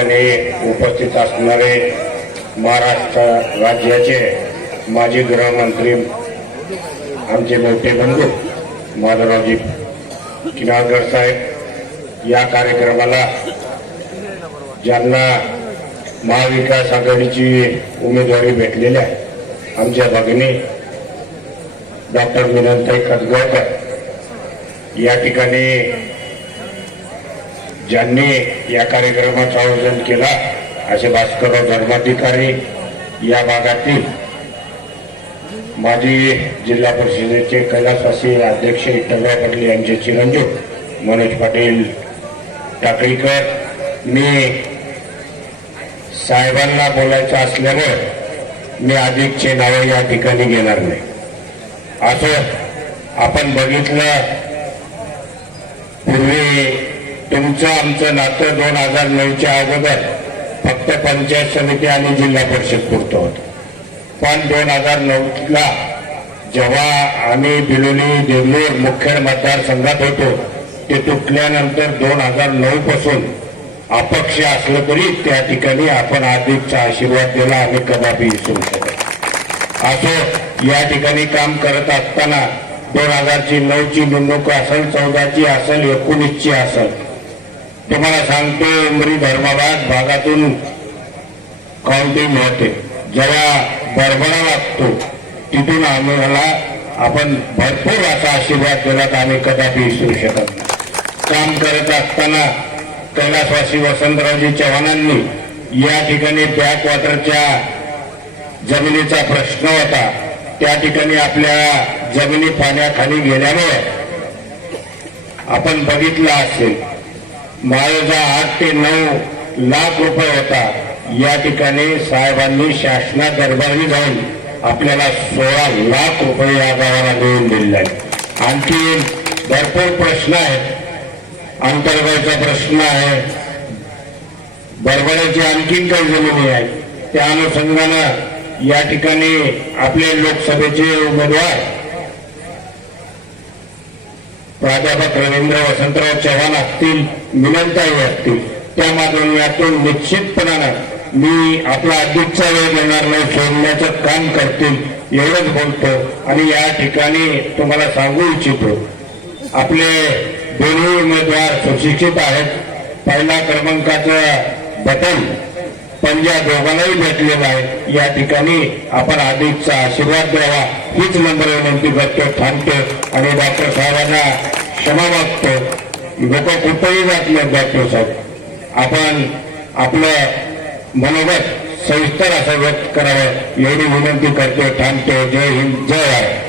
उपस्थित असणारे महाराष्ट्र राज्याचे माजी गृहमंत्री आमचे मोठे बंधू माधवरावजी किनाळकर साहेब या कार्यक्रमाला ज्यांना महाविकास आघाडीची उमेदवारी भेटलेली आहे आमच्या भगिनी डॉक्टर विनंताई खतगावकर या ठिकाणी ज्यांनी या कार्यक्रमाचं आयोजन केला असे भास्करराव धर्माधिकारी या भागातील माजी जिल्हा परिषदेचे कैलासवासी अध्यक्ष विठ्ठलराव पाटील यांचे चिरंजीव मनोज पाटील टाकळीकर मी साहेबांना बोलायचं असल्यामुळे मी अधिकचे नावे या ठिकाणी घेणार नाही. असं आपण बघितलं पूर्वी तुमचं आमचं नातं दोन हजार नऊच्या अगोदर फक्त पंचायत समिती आणि जिल्हा परिषद पुरतं होतं. पण दोन हजार नऊला जेव्हा आम्ही बिलोली देवलूर मुखेड मतदारसंघात होतो ते तुटल्यानंतर दोन हजार नऊ पासून अपक्ष असलं तरी त्या ठिकाणी आपण आधीचा आशीर्वाद दिला आम्ही कदापि विसरू शकत असो या ठिकाणी काम करत असताना दोन हजारची नऊची निवडणूक असेल चौदाची असेल एकोणीसची असेल तुम्हाला सांगतो उमरी धर्माबाद भागातून काउंटी मिळते? जेव्हा बरबडा लागतो तिथून आम्हाला आपण भरपूर असा आशीर्वाद दिला तर आम्ही कदापि विसरू शकत नाही. काम करत असताना कैलासवासी वसंतरावजी चव्हाणांनी या ठिकाणी बॅकवॉटरच्या जमिनीचा प्रश्न होता. त्या ठिकाणी आपल्या जमिनी पाण्याखाली गेल्यामुळे आपण बघितलं असेल माझा आठ ते नऊ लाख रुपये होता या ठिकाणी साहेबांनी शासना दरबारी जाऊन आपल्याला सोळा लाख रुपये या गावाला मिळवून दिलेले आहेत. आणखी भरपूर प्रश्न आहेत. अंतर्गावचा प्रश्न आहे. बरबड्याची आणखीन काही जमिनी आहेत. त्या अनुषंगानं या ठिकाणी आपले लोकसभेचे उमेदवार प्राध्यापक रवींद्र वसंतराव चव्हाण असतील विनंताही असतील त्या माध्यमातून निश्चितपणानं मी आपला अधिकचा वेळ देणार नाही सोडण्याचं काम करतील एवढंच बोलतो. आणि या ठिकाणी तुम्हाला सांगू इच्छितो आपले दोन्ही उमेदवार सुशिक्षित आहेत. पहिल्या क्रमांकाचं बटन पंजा दोघांनाही भेटलेलं आहे. या ठिकाणी आपण अधिकचा आशीर्वाद द्यावा हीच नंबर विनंती करतो थांबतो. आणि डॉक्टर साहेबांना क्षमा मागतो. लोक कुठंही जात नाहीत डॉक्टर साहेब आपण आपलं मनोगत सविस्तर असं व्यक्त करावं. एवढी विनंती करतो थांबतो जय हिंद. जय भारत.